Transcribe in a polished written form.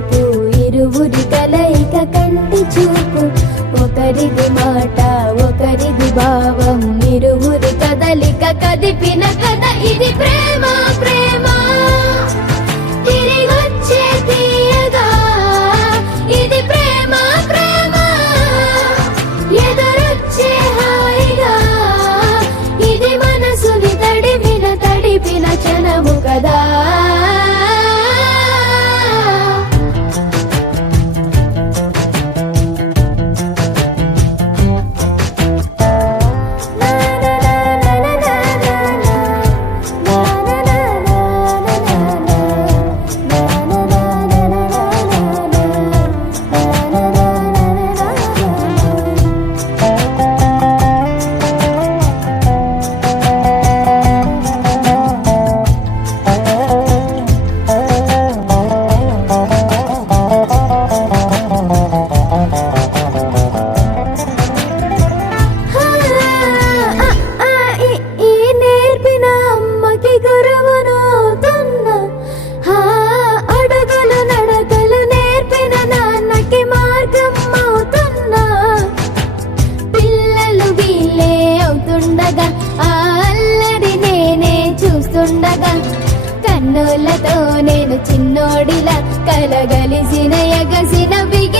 చూపు ఇరువురి కలయిక కంటి చూపు ఒకరిది మాట ఒకరిది భావం ఇరువురి కదలిక కదిపిన కథ ఇది ప్రేమ ప్రేమ తిరిగొచ్చే తీయగా ఇది ప్రేమ ప్రేమ ఎదురొచ్చే హాయిగా ఇది మనసుని తడిపిన క్షణము కదా కన్నులతో నేను చిన్నోడిలా కలగలిసిన ఎగసిన బిగి